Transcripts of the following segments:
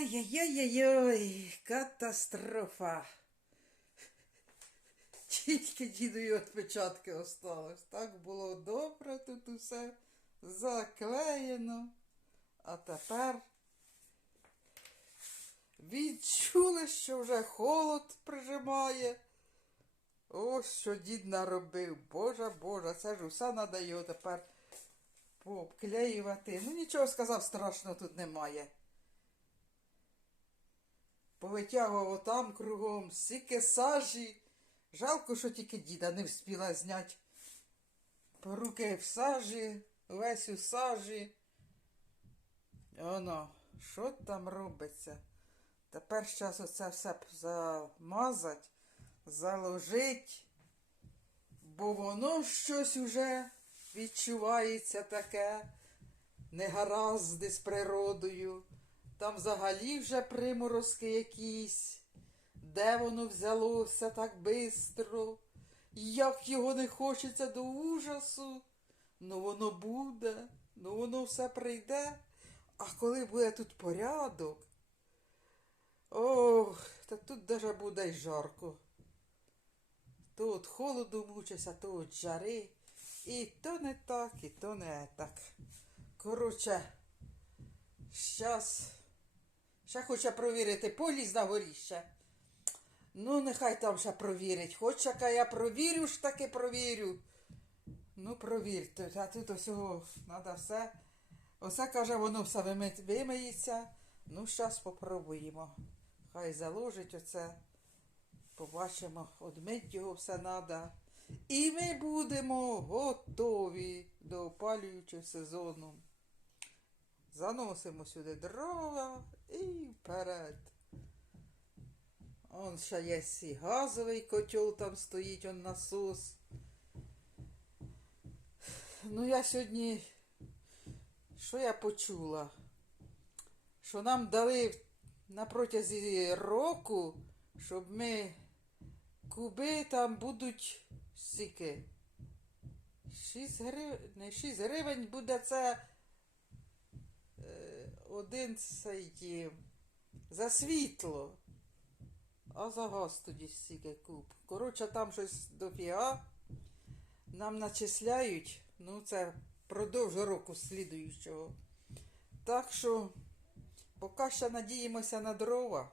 Ай-яй-яй-яй, катастрофа. Тільки дідою відпечатки осталось. Так було добре, тут усе заклеєно. А тепер відчули, що вже холод прижимає. Ось що дід наробив. Боже, Боже, це ж усе його тепер пообклеювати. Ну нічого сказав, страшного тут немає. Повитягував отам кругом, стільки сажі. Жалко, що тільки діда не встигла зняти. Руки в сажі, весь у сажі. Оно, що там робиться? Тепер зараз оце все замазать, заложить, бо воно щось уже відчувається таке негаразди з природою. Там взагалі вже приморозки якісь. Де воно взялося так бистро? Як його не хочеться до ужасу. Ну воно буде, ну воно все прийде. А коли буде тут порядок? Ох, та тут даже буде й жарко. То от холоду мучуся, то от жари. І то не так, і то не так. Коротше, щас. Ще хоче провірити, поліз на горіще. Ну, нехай там ще провірить. Хоч яка я провірю ж таки провірю. Ну, провірте, а тут усього треба все. Оце каже, воно все вими- вимиється. Ну, зараз попробуємо. Хай заложить оце. Побачимо, одмить його все треба. І ми будемо готові до опалюючого сезону. Заносимо сюди дрова і вперед. Он ще є і газовий котел там стоїть, он насос. Ну, я сьогодні, що я почула? Що нам дали на протязі року, щоб ми куби там будуть стільки. 6 гривень, не 6 гривень буде це один цей е, за світло. А за газ тоді стільки куб. Коротше, там щось дофіга. Нам начисляють, ну це продовж року слідуючого. Так що поки ще надіємося на дрова.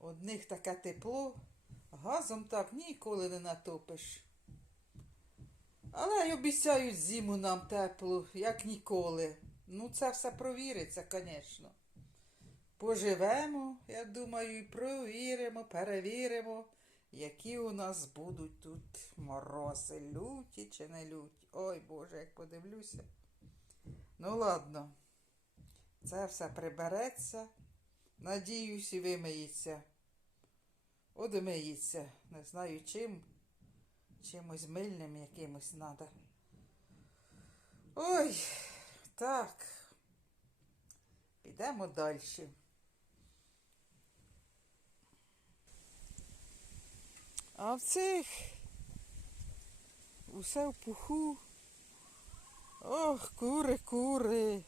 Одних таке тепло, газом так ніколи не натопиш. Але й обіцяють зиму нам теплу, як ніколи. Ну, це все провіриться, звісно. Поживемо, я думаю, і провіримо, перевіримо, які у нас будуть тут морози, люті чи не люті. Ой Боже, як подивлюся. Ну, ладно, це все прибереться. Надіюсь, і вимиється. Одмиється. Не знаю чим. Чимось мильним якимось треба. Ой, так. Підемо далі. А в цих усе в пуху. Ох, кури, кури.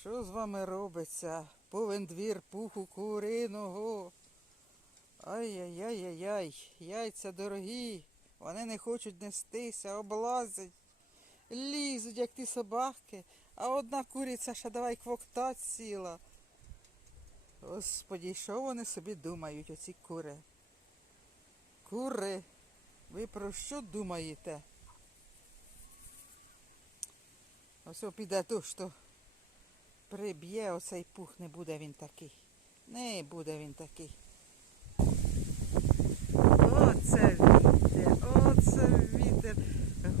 Що з вами робиться? Повен двір пуху куриного. Ай-яй-яй-яй-яй, яйця дорогі, вони не хочуть нестися, облазять, лізуть, як ті собаки, а одна куриця ще давай квоктать сіла. Господі, що вони собі думають, оці кури? Кури, ви про що думаєте? Ось піде то, що приб'є оцей пух, не буде він такий. Не буде він такий. Оце вітер, оце вітер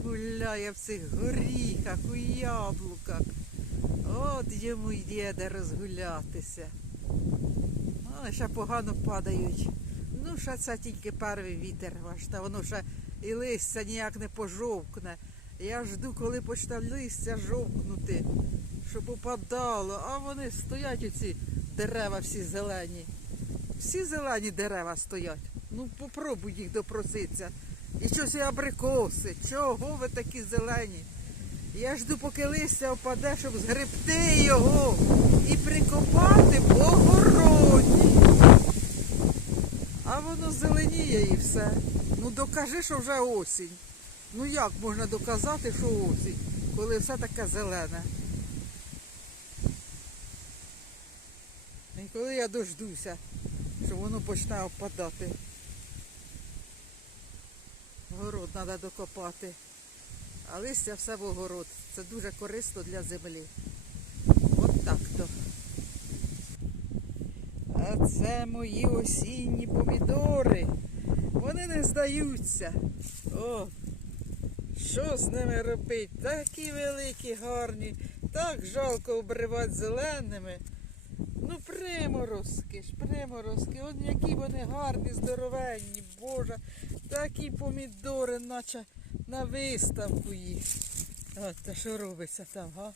гуляє в цих горіхах, у яблуках. От йому йде де розгулятися. Але ще погано падають. Ну, ще це тільки перший вітер ваш, та воно ще і листя ніяк не пожовкне. Я жду, коли почне листя жовкнути, щоб упадало, а вони стоять оці дерева всі зелені. Всі зелені дерева стоять. Ну попробуй їх допроситися. І щось і абрикоси. Чого ви такі зелені? Я жду, поки листя впаде, щоб згребти його і прикопати по городі. А воно зеленіє і все. Ну докажи, що вже осінь. Ну як можна доказати, що осінь, коли все таке зелене? І коли я дождуся, що воно почне впадати. Город треба докопати. А листя все в огород. Це дуже корисно для землі. От так то. А це мої осінні помідори. Вони не здаються. О, що з ними робити? Такі великі, гарні. Так жалко обривати зеленими. Ну, приморозки ж, приморозки. От які вони гарні, здоровенні, боже. Такі помідори, наче на виставку їх. От, та що робиться там, га?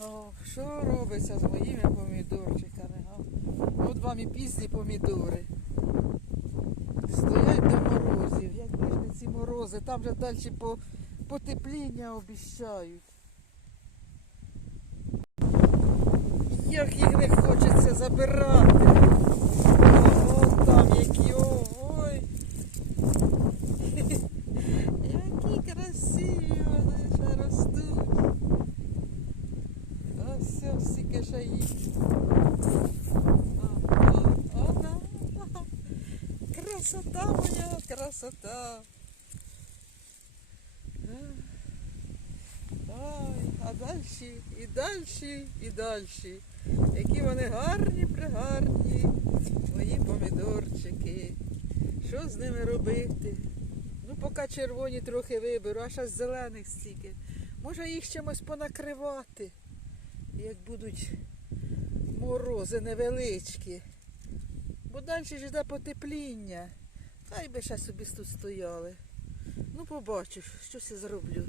О, що робиться з моїми помідорчиками, га? От вам і пізні помідори. Стоять до морозів. Як не ці морози, там же далі по, потепління обіщають. Як їх не хочеться забирати. О, там які, ой. Які красиві вони ще ростуть. Ось о, да. Красота моя, красота. Ой, а далі, і далі, і далі. Які вони гарні, пригарні, мої помідорчики. Що з ними робити? Ну, поки червоні трохи виберу, а ще з зелених стільки. Може їх чимось понакривати, як будуть морози невеличкі. Бо далі ж йде потепління. Хай би ще собі тут стояли. Ну, побачиш, щось я зроблю.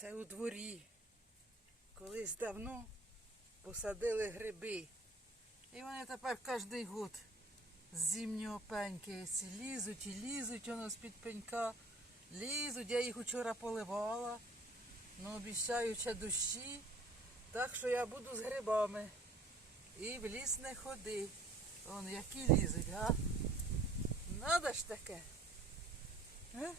Це у дворі. Колись давно посадили гриби. І вони тепер кожен год з зимнього пеньки. Лізуть і лізуть воно з-під пенька. Лізуть, я їх вчора поливала. Ну, обіцяють ще дощі. Так що я буду з грибами. І в ліс не ходи. Вон які лізуть, а? Надо ж таке. Е?